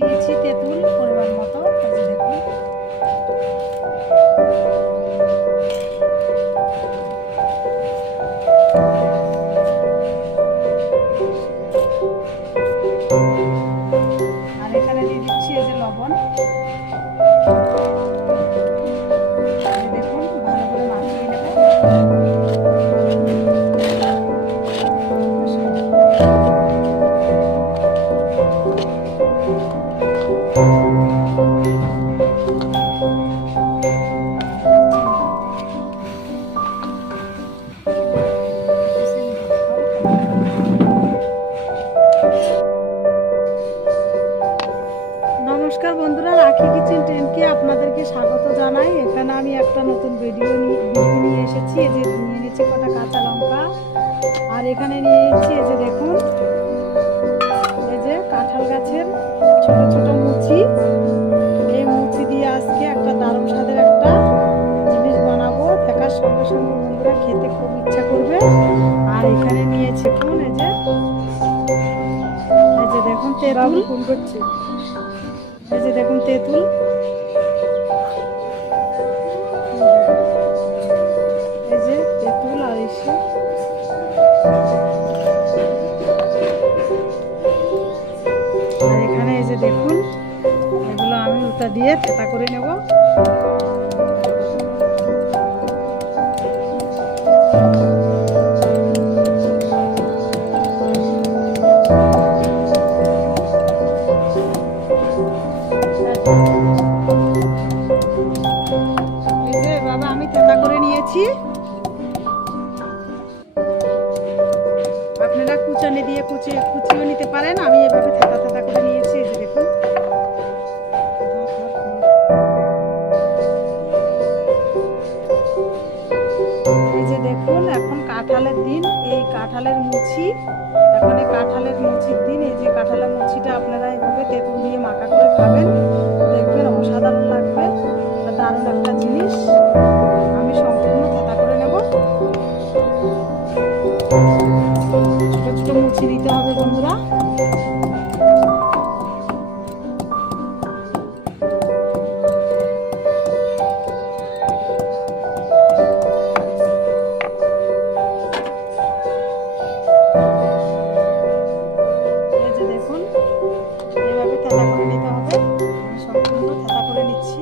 দিয়েছি তেঁতুল পরিমাণ মতো, এই যে দেখুন। আর এখানে দিয়ে দিচ্ছি এই যে লবণ, দেখুন ভালো করে মাখিয়ে নেব। নমস্কার বন্ধুরা, রাখি কিচেন 10কে আপনাদেরকে স্বাগত জানাই। এখানে আমি একটা নতুন ভিডিও নিয়ে এসেছি। এই যে নিয়ে নিয়েছি কটা কাঁচা লঙ্কা, আর এখানে নিয়ে নিয়েছি এই যে দেখুন এই যে কাঁঠাল গাছের ছোট ছোট মুচি। এই মুচি দিয়ে আজকে একটা দারুণ স্বাদের একটা জিনিস বানাবো, দেখার সঙ্গে সঙ্গে বন্ধুরা খেতে খুব ইচ্ছা করবে। আর এখানে নিয়েছি কোন এই যে দেখুন তেঁতুল, ফোন করছে, এই যে দেখুন তেঁতুল, এই যে তেঁতুল আর এসে আর এখানে এই যে দেখুন এগুলো আমি ওটা দিয়ে থেতা করে নেব। আপনারা কুচানি দিয়ে কুচিও নিতে পারেন, আমি এভাবে থেতা থেতা করে নিয়েছি। এই যে দেখুন এই যে দেখুন এখন কাঁঠালের দিন, এই কাঁঠালের মুচি, এখন এই কাঁঠালের মুচির দিন। এই যে কাঁঠালের মুচিটা আপনারা এভাবে তেঁতুল দিয়ে মাখা করে খাবেন, দেখবেন অসাধারণ লাগবে, দারুণ একটা জিনিস। আমি সম্পূর্ণ থেতা করে নেব। ছোট ছোট মুচি দিতে হবে বন্ধুরা। এই যে দেখুন এইভাবে থেতা করে নিতে হবে। আমি সম্পূর্ণ থেতা করে নিচ্ছি।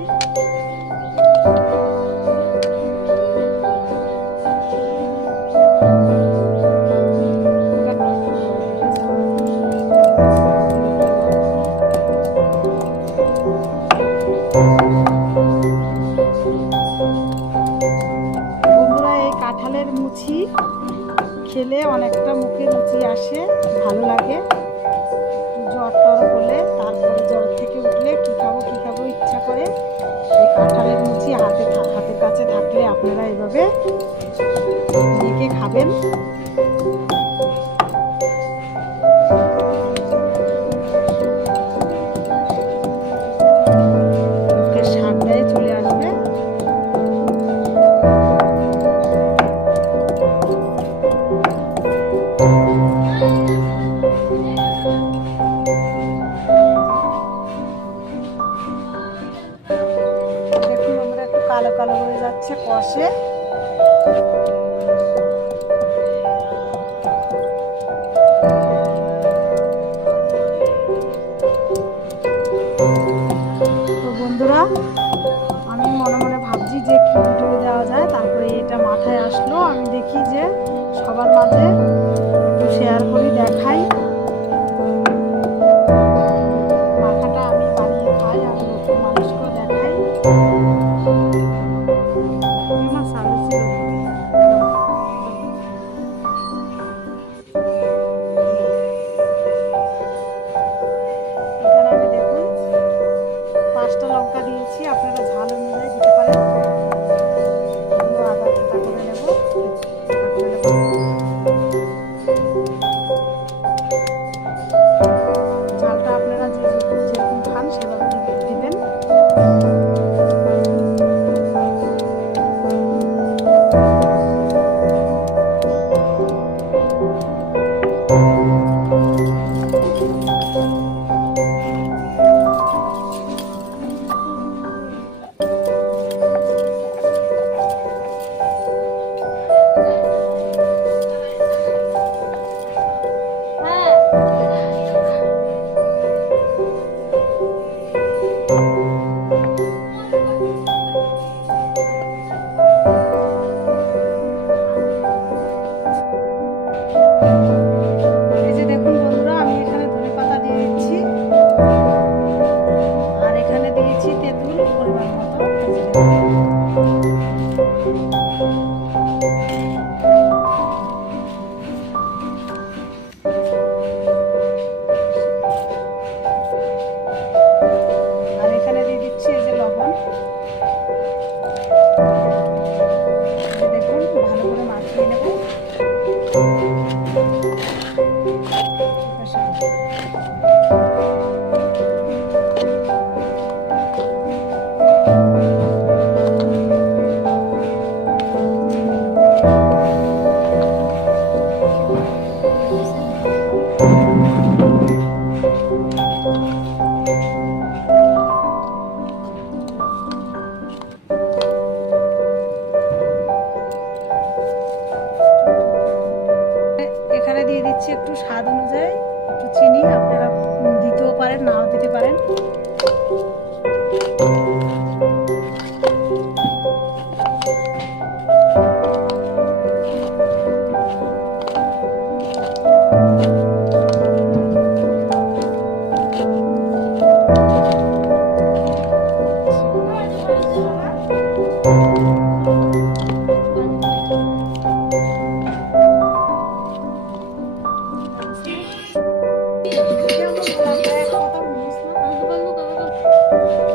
বন্ধুরা এই কাঁঠালের মুচি খেলে অনেকটা মুখে রুচি আসে, ভালো লাগে। জ্বর টর হলে, তারপরে জ্বর থেকে উঠলে কী খাবো ইচ্ছা করে। এই কাঁঠালের মুচি হাতের কাছে থাকলে আপনারা এভাবে মেখে খাবেন। মুখের স্বাদটাই চলে আসবে। দেখুন আমরা একটু কালো কালো হয়ে যাচ্ছে কষে। তো বন্ধুরা আমি মনে মনে ভাবছি যে কি ভিডিও দেওয়া যায়, তারপরে এটা মাথায় আসলো, আমি দেখি যে সবার মাঝে একটু শেয়ার করি, দেখাই। মাথাটা আমি বানিয়ে খাই আর নতুন মানুষকেও দেখাই। এখানে আমি দেখুন 5টা লঙ্কা দিয়েছি, আপনারা ঝাল অনুযায়ী দিতে পারেন। আদা থেতা করে নেব, থেতা করে নেব। ঝালটা আপনারা যেরকম খান সেভাবে দিবেন। এখানে দিয়ে দিচ্ছি একটু স্বাদ অনুযায়ী একটু চিনি, আপনারা দিতেও পারেন নাও দিতে পারেন।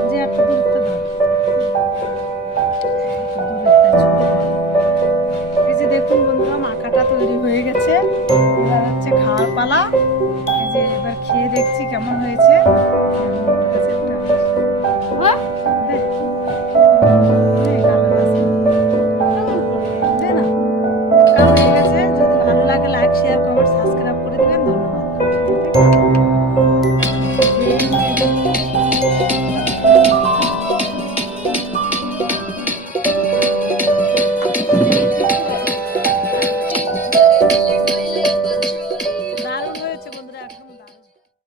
যে একটা দূরত্ব দাও। এই যে দেখুন বন্ধুরা, মাখাটা তৈরি হয়ে গেছে, এবার হচ্ছে খাওয়ার পালা। এই যে এবার খেয়ে দেখছি কেমন হয়েছে। দে। দে, কালো আছে। দে না, কালো